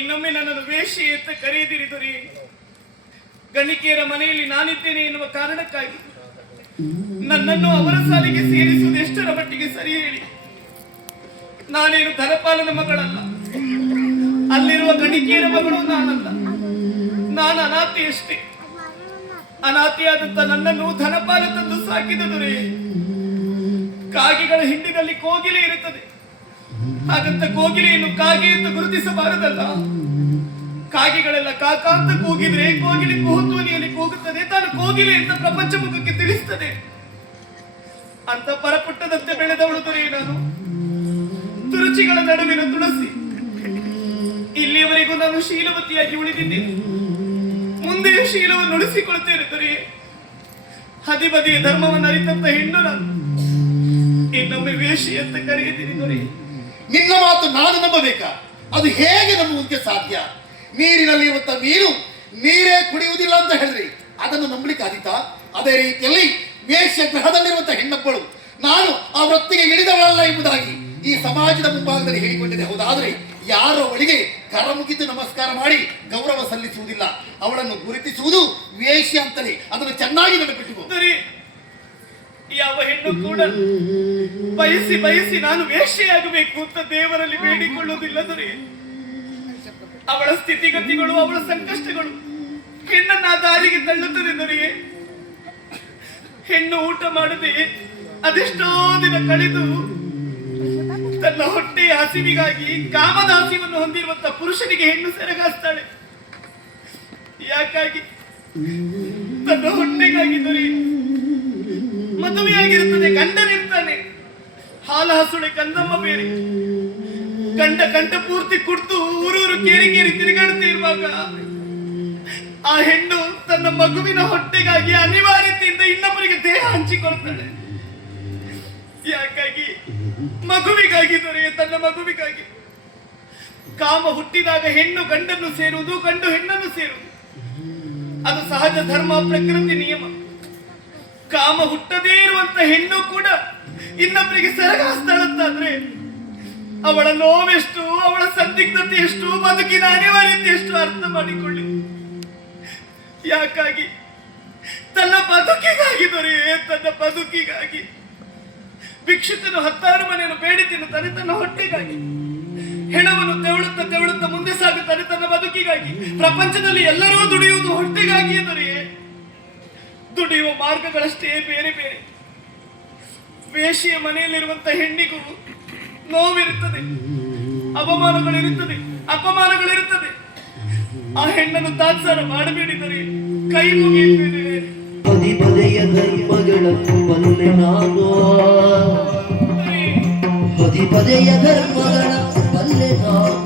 ಇನ್ನೊಮ್ಮೆ ನನ್ನನ್ನು ವೇಷಿ ಅಂತ ಕರೆಯದಿರಿ ದೊರೆ. ಗಣಿಕೆಯರ ಮನೆಯಲ್ಲಿ ನಾನಿದ್ದೇನೆ ಎನ್ನುವ ಕಾರಣಕ್ಕಾಗಿ ನನ್ನನ್ನು ಅವರ ಸಾಲಿಗೆ ಸೇರಿಸುವುದು ಎಷ್ಟರ ಮಟ್ಟಿಗೆ ಸರಿ ಹೇಳಿ? ನಾನೇನು ಧನಪಾಲನ ಮಗಳಲ್ಲ, ಅಲ್ಲಿರುವ ಗಣಿಕೆಯರ ಮಗಳು ನಾನಲ್ಲ. ನಾನು ಅನಾಥೆಯಷ್ಟೇ. ಅನಾಥೆಯಾದಂತ ನನ್ನನ್ನು ಧನಪಾಲ ತಂದು ಸಾಕಿದ ದೊರೆ. ಕಾಗೆಗಳ ಹಿಂಡಿನಲ್ಲಿ ಕೋಗಿಲೆ ಇರುತ್ತದೆ, ಹಾಗಂತ ಕೋಗಿಲೆಯನ್ನು ಕಾಗೆ ಅಂತ ಗುರುತಿಸಬಾರದಲ್ಲ. ಕಾಗೆಗಳೆಲ್ಲ ಕಾಕ ಅಂತ ಕೂಗಿದ್ರೆ ಕೋಗಿಲೆ ಕುಹುಧ್ವನಿಯಲ್ಲಿ ಕೂಗುತ್ತದೆ, ತಾನು ಕೋಗಿಲೆ ಅಂತ ಪ್ರಪಂಚ ಮುಖಕ್ಕೆ ತಿಳಿಸ್ತದೆ. ಅಂತ ಪರಪುಟ್ಟದಂತೆ ಬೆಳೆದವಳು ದೊರೆ ನಾನು. ತುರುಚಿಗಳ ನಡುವಿನ ತುಳಸಿ. ಇಲ್ಲಿಯವರೆಗೂ ನಾನು ಶೀಲವತಿಯಾಗಿ ಉಳಿದಿದ್ದೇನೆ, ಮುಂದೆಯೂ ಶೀಲವನ್ನು ಉಳಿಸಿಕೊಳ್ತೇನೆ ದೊರೆ. ಹದಿಬದಿಯ ಧರ್ಮವನ್ನು ಅರಿತಂತ ಹೆಣ್ಣು ನಾನು. ಇನ್ನೊಮ್ಮೆ ವೇಷಿ ಅಂತ ಕರೆಯಿದ್ದೀನಿ ದೊರೆ. ನಿನ್ನ ಮಾತು ನಾನು ನಂಬಬೇಕಾ? ಅದು ಹೇಗೆ ನಂಬುವುದಕ್ಕೆ ಸಾಧ್ಯ? ನೀರಿನಲ್ಲಿ ಇರುವಂತ ಮೀನು ನೀರೇ ಕುಡಿಯುವುದಿಲ್ಲ ಅಂತ ಹೇಳ್ರಿ, ಅದನ್ನು ನಂಬಲಿಕ್ಕೆ ಆದೀತಾ? ಅದೇ ರೀತಿಯಲ್ಲಿ ವೇಷ ಗ್ರಹದಲ್ಲಿರುವಂತಹ ಹೆಣ್ಣೊಬ್ಬಳು ನಾನು ಆ ವೃತ್ತಿಗೆ ಇಳಿದವಳಲ್ಲ ಎಂಬುದಾಗಿ ಈ ಸಮಾಜದ ಮುಂಭಾಗದಲ್ಲಿ ಹೇಳಿಕೊಂಡಿದೆ. ಹೌದಾದ್ರೆ ಯಾರೋ ಅವಳಿಗೆ ಕರಮುಗಿದು ನಮಸ್ಕಾರ ಮಾಡಿ ಗೌರವ ಸಲ್ಲಿಸುವುದಿಲ್ಲ. ಅವಳನ್ನು ಗುರುತಿಸುವುದು ವೇಷ ಅಂತಲೇ. ಅದನ್ನು ಚೆನ್ನಾಗಿ ನೆನಪಿಟ್ಟುಕೋ. ಯಾವ ಹೆಣ್ಣು ಕೂಡ ಬಯಸಿ ಬಯಸಿ ನಾನು ವೇಶ್ಯೆಯಾಗಬೇಕು ಅಂತ ದೇವರಲ್ಲಿ ಬೇಡಿಕೊಳ್ಳುವುದಿಲ್ಲ ದೊರೆ. ಅವಳ ಸ್ಥಿತಿಗತಿಗಳು, ಅವಳ ಸಂಕಷ್ಟಗಳು ಹೆಣ್ಣನ್ನ ದಾರಿಗೆ ತಳ್ಳುತ್ತದೆ ದೊರೆಯೇ. ಹೆಣ್ಣು ಊಟ ಮಾಡದೆ ಅದೆಷ್ಟೋ ದಿನ ಕಳೆದು ತನ್ನ ಹೊಟ್ಟೆಯ ಹಸಿವಿಗಾಗಿ ಕಾಮದ ಹಸಿವನ್ನು ಹೊಂದಿರುವಂತಹ ಪುರುಷನಿಗೆ ಹೆಣ್ಣು ಸೆರಗಾಸ್ತಾಳೆ. ಯಾಕಾಗಿ? ತನ್ನ ಹೊಟ್ಟೆಗಾಗಿ ದೊರೆ. ಮದುವೆಯಾಗಿರುತ್ತದೆ, ಗಂಡನಿರ್ತಾನೆ, ಹಾಲ ಹಸುಳೆ ಕಂದಮ್ಮ ಬೇರೆ. ಗಂಡ ಕಂಠ ಪೂರ್ತಿ ಕುಡ್ದು ಊರೂರು ಕೇರಿ ಕೇರಿ ತಿರುಗಾಡುತ್ತಾ ಇರುವಾಗ ಆ ಹೆಣ್ಣು ತನ್ನ ಮಗುವಿನ ಹೊಟ್ಟೆಗಾಗಿ ಅನಿವಾರ್ಯತೆಯಿಂದ ಇನ್ನೊಬ್ಬರಿಗೆ ದೇಹ ಹಂಚಿಕೊಳ್ತಾಳೆ. ಯಾಕಾಗಿ? ಮಗುವಿಗಾಗಿ ದೊರೆ, ತನ್ನ ಮಗುವಿಗಾಗಿ. ಕಾಮ ಹುಟ್ಟಿದಾಗ ಹೆಣ್ಣು ಗಂಡನ್ನು ಸೇರುವುದು, ಗಂಡು ಹೆಣ್ಣನ್ನು ಸೇರುವುದು. ಅದು ಸಹಜ ಧರ್ಮ, ಪ್ರಕೃತಿ ನಿಯಮ. ಕಾಮ ಹುಟ್ಟದೇ ಇರುವಂತ ಹೆಣ್ಣು ಕೂಡ ಇನ್ನೊಬ್ಬರಿಗೆ ಸೆರಗಾಸ್ತಾಳಂತಾದ್ರೆ ಅವಳ ನೋವೆಷ್ಟು, ಅವಳ ಸಂದಿಗ್ಧತೆ ಎಷ್ಟು, ಬದುಕಿನ ಅನಿವಾರ್ಯತೆ ಎಷ್ಟು ಅರ್ಥ ಮಾಡಿಕೊಳ್ಳಿ. ಯಾಕಾಗಿ? ತನ್ನ ಬದುಕಿಗಾಗಿ ದೊರೆ, ತನ್ನ ಬದುಕಿಗಾಗಿ. ಭಿಕ್ಷುಕನು 10 ಮನೆಯನ್ನು ಬೇಡಿ ತಿನ್ನುತ್ತಾನೆ ತನ್ನ ಹೊಟ್ಟೆಗಾಗಿ. ಹೆಣವನ್ನು ತೆವಳುತ್ತಾ ತೆವಳುತ್ತಾ ಮುಂದೆ ಸಾಗುತ್ತಾನೆ ತನ್ನ ಬದುಕಿಗಾಗಿ. ಪ್ರಪಂಚದಲ್ಲಿ ಎಲ್ಲರೂ ದುಡಿಯುವುದು ಹೊಟ್ಟೆಗಾಗಿಯೇ ದೊರೆಯೇ. ದುಡಿಯುವ ಮಾರ್ಗಗಳಷ್ಟೇ ಬೇರೆ ಬೇರೆ. ವೇಷಿಯ ಮನೆಯಲ್ಲಿರುವಂತಹ ಹೆಣ್ಣಿಗೂ ನೋವಿರುತ್ತದೆ, ಅವಮಾನಗಳಿರುತ್ತದೆ, ಅಪಮಾನಗಳಿರುತ್ತದೆ. ಆ ಹೆಣ್ಣನ್ನು ತಾತ್ಸಾರ ಮಾಡಬೇಡಿದರೆ ಕೈ ಮುಗಿಯುತ್ತೇನೆ. ಪದಿ ಪದೆಯ ಧರ್ಮಗಳ ಬಲ್ಲೆ ನಾನು, ಪದಿ ಪದೆಯ ಧರ್ಮಗಳ ಬಲ್ಲೆ ನಾನು.